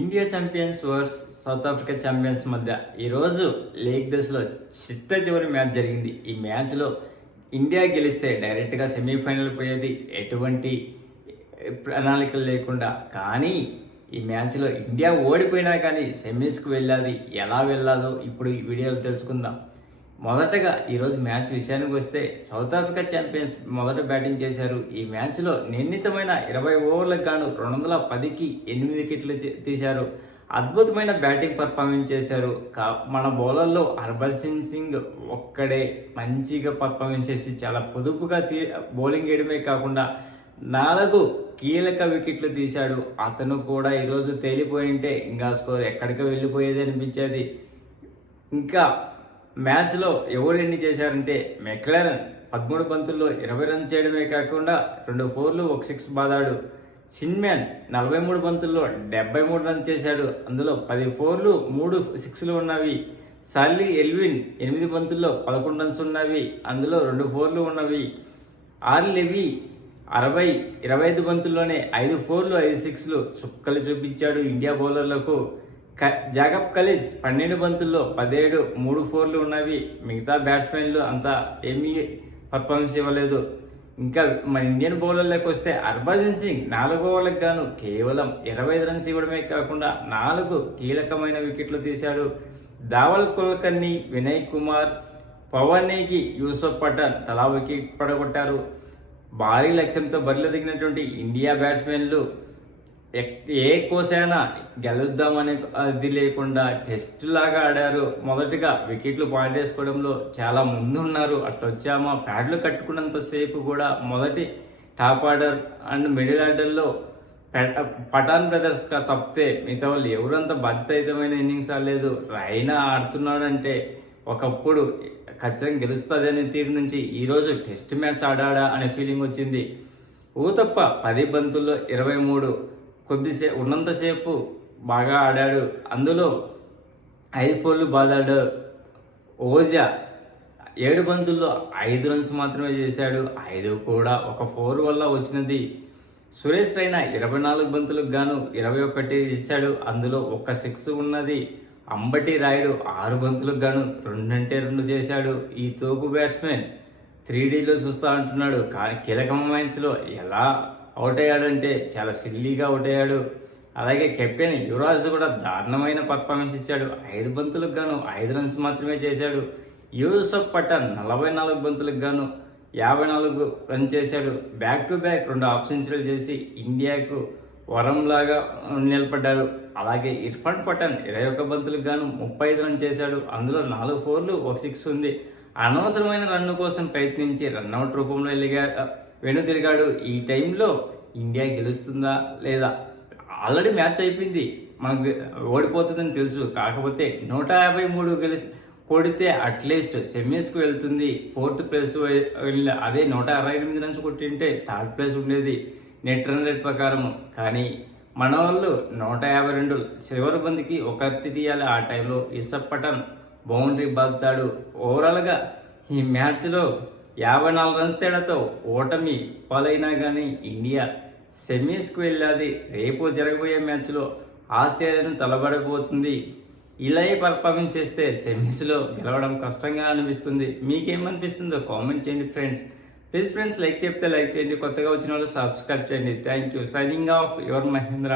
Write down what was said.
India champions vs South Africa champions మధ్య ఈరోజు league దశలో చిట్ట చివరి మ్యాచ్ జరిగింది. ఈ మ్యాచ్లో ఇండియా గెలిస్తే డైరెక్ట్గా సెమీఫైనల్ పోయేది, ఎటువంటి ప్రణాళికలు లేకుండా. కానీ ఈ మ్యాచ్లో ఇండియా ఓడిపోయినా కానీ సెమీస్కి వెళ్ళాది. ఎలా వెళ్ళాదో ఇప్పుడు ఈ వీడియోలో తెలుసుకుందాం. మొదటగా ఈరోజు మ్యాచ్ విషయానికి వస్తే సౌత్ ఆఫ్రికా ఛాంపియన్స్ మొదట బ్యాటింగ్ చేశారు. ఈ మ్యాచ్లో నిర్ణీతమైన 20 ఓవర్లకు గాను 210కి 8 వికెట్లు తీశారు. అద్భుతమైన బ్యాటింగ్ పర్ఫార్మెన్స్ చేశారు. మన బౌలర్లో హర్భజన్ సింగ్ ఒక్కడే మంచిగా పర్ఫార్మెన్స్ చేసి చాలా పొదుపుగా బౌలింగ్ వేయడమే కాకుండా 4 కీలక వికెట్లు తీశాడు. అతను కూడా ఈరోజు తేలిపోయింటే ఇంకా స్కోర్ ఎక్కడికి వెళ్ళిపోయేది అనిపించేది. ఇంకా మ్యాచ్లో ఎవరు ఎన్ని చేశారంటే మెక్లారెన్ 13 బంతుల్లో 20 రన్స్ చేయడమే కాకుండా 2 4లు 1 6 బాదాడు. సిన్మ్యాన్ 43 బంతుల్లో 73 రన్స్ చేశాడు. అందులో 10 4లు 3 6లు ఉన్నవి. సాల్లీ ఎల్విన్ 8 బంతుల్లో 11 రన్స్ ఉన్నవి. అందులో 2 4లు ఉన్నవి. ఆర్ లెవీ 25 బంతుల్లోనే 5 4లు 5 6లు చుక్కలు చూపించాడు ఇండియా బౌలర్లకు. జాకబ్ కలీస్ 12 బంతుల్లో 17 3 4లు ఉన్నవి. మిగతా బ్యాట్స్మెన్లు అంతా ఏమీ పర్ఫార్మెన్స్ ఇవ్వలేదు. ఇంకా మన ఇండియన్ బౌలర్లకు వస్తే హర్భజన్ సింగ్ 4 ఓవర్లకు గాను కేవలం 25 రన్స్ ఇవ్వడమే కాకుండా 4 కీలకమైన వికెట్లు తీశాడు. ధావల్ కుల్కర్ని, వినయ్ కుమార్, పవనేగి, యూసఫ్ పఠాన్ తలా వికెట్ పడగొట్టారు. భారీ లక్ష్యంతో బరిలో దిగినటువంటి ఇండియా బ్యాట్స్మెన్లు ఏ కోసైనా గెలుద్దామనే అది లేకుండా టెస్ట్ లాగా ఆడారు. మొదటిగా వికెట్లు పాయింట్ వేసుకోవడంలో చాలా ముందున్నారు. అట్లా వచ్చామా ప్యాడ్లు కట్టుకున్నంతసేపు కూడా మొదటి టాప్ ఆర్డర్ అండ్ మిడిల్ ఆర్డర్లో పఠాన్ బ్రదర్స్ తప్పితే మిగతా వాళ్ళు ఎవరంత బాధ్యతాయుతమైన ఇన్నింగ్స్ ఆడలేదు. రైనా ఆడుతున్నాడంటే ఒకప్పుడు ఖచ్చితంగా గెలుస్తుంది అనే తీరు నుంచి ఈరోజు టెస్ట్ మ్యాచ్ ఆడాడా అనే ఫీలింగ్ వచ్చింది. ఊతప్ప 10 బంతుల్లో 23 కొద్దిసేపు ఉన్నంతసేపు బాగా ఆడాడు. అందులో 5 4లు బాదాడు. ఓజా 7 బంతుల్లో 5 రన్స్ మాత్రమే చేశాడు. 5 కూడా ఒక 4 వల్ల వచ్చినది. సురేష్ రైనా 24 బంతులకు గాను 21 ఇచ్చాడు. అందులో ఒక 6 ఉన్నది. అంబటి రాయుడు 6 బంతులకు గాను 2 అంటే 2 చేశాడు. ఈ తోపు బ్యాట్స్మెన్ 3Dలో చూస్తా అంటున్నాడు. కానీ కీలకమైన మ్యాచ్లో ఎలా అవుట్ అయ్యాడంటే చాలా సిల్లీగా అవుట్ అయ్యాడు. అలాగే కెప్టెన్ యువరాజ్ కూడా దారుణమైన పర్ఫార్మెన్స్ ఇచ్చాడు. 5 బంతులకు గాను 5 రన్స్ మాత్రమే చేశాడు. యూసఫ్ పఠాన్ 44 బంతులకు గాను 54 రన్స్ చేశాడు. బ్యాక్ టు బ్యాక్ 2 హాఫ్ సెంచరీలు చేసి ఇండియాకు వరంలాగా నిలబడ్డారు. అలాగే ఇర్ఫాన్ పఠాన్ 21 బంతులకు గాను 35 రన్స్ చేశాడు. అందులో 4 4లు 1 6 ఉంది. అనవసరమైన రన్ను కోసం ప్రయత్నించి రన్అట్ రూపంలో వెనుదిరిగాడు. ఈ టైంలో ఇండియా గెలుస్తుందా లేదా? ఆల్రెడీ మ్యాచ్ అయిపోయింది, మనకు ఓడిపోతుందని తెలుసు. కాకపోతే 153 కొడితే అట్లీస్ట్ సెమీస్కి వెళ్తుంది, 4th ప్లేస్ అదే 168 రన్స్ కొట్టింటే 3rd ప్లేస్ ఉండేది నెట్ రన్ రేట్ ప్రకారం. కానీ మన వాళ్ళు 152 చివరి బంతికి 1 తీయాలి. ఆ టైంలో యూసఫ్ పఠాన్ బౌండరీ బాదుతాడు. ఓవరాల్గా ఈ మ్యాచ్లో 54 రన్స్ తేడాతో ఓటమి పాలైనా కానీ ఇండియా సెమీస్కి వెళ్ళాది. రేపు జరగబోయే మ్యాచ్లో ఆస్ట్రేలియాను తలబడబోతుంది. ఇలాగే పర్ఫార్మెన్స్ చేస్తే సెమీస్లో గెలవడం కష్టంగా అనిపిస్తుంది. మీకేమనిపిస్తుందో కామెంట్ చేయండి ఫ్రెండ్స్. ప్లీజ్ ఫ్రెండ్స్, లైక్ చెప్తే లైక్ చేయండి, కొత్తగా వచ్చిన వాళ్ళు సబ్స్క్రైబ్ చేయండి. Thank you. Signing off your Mahindra.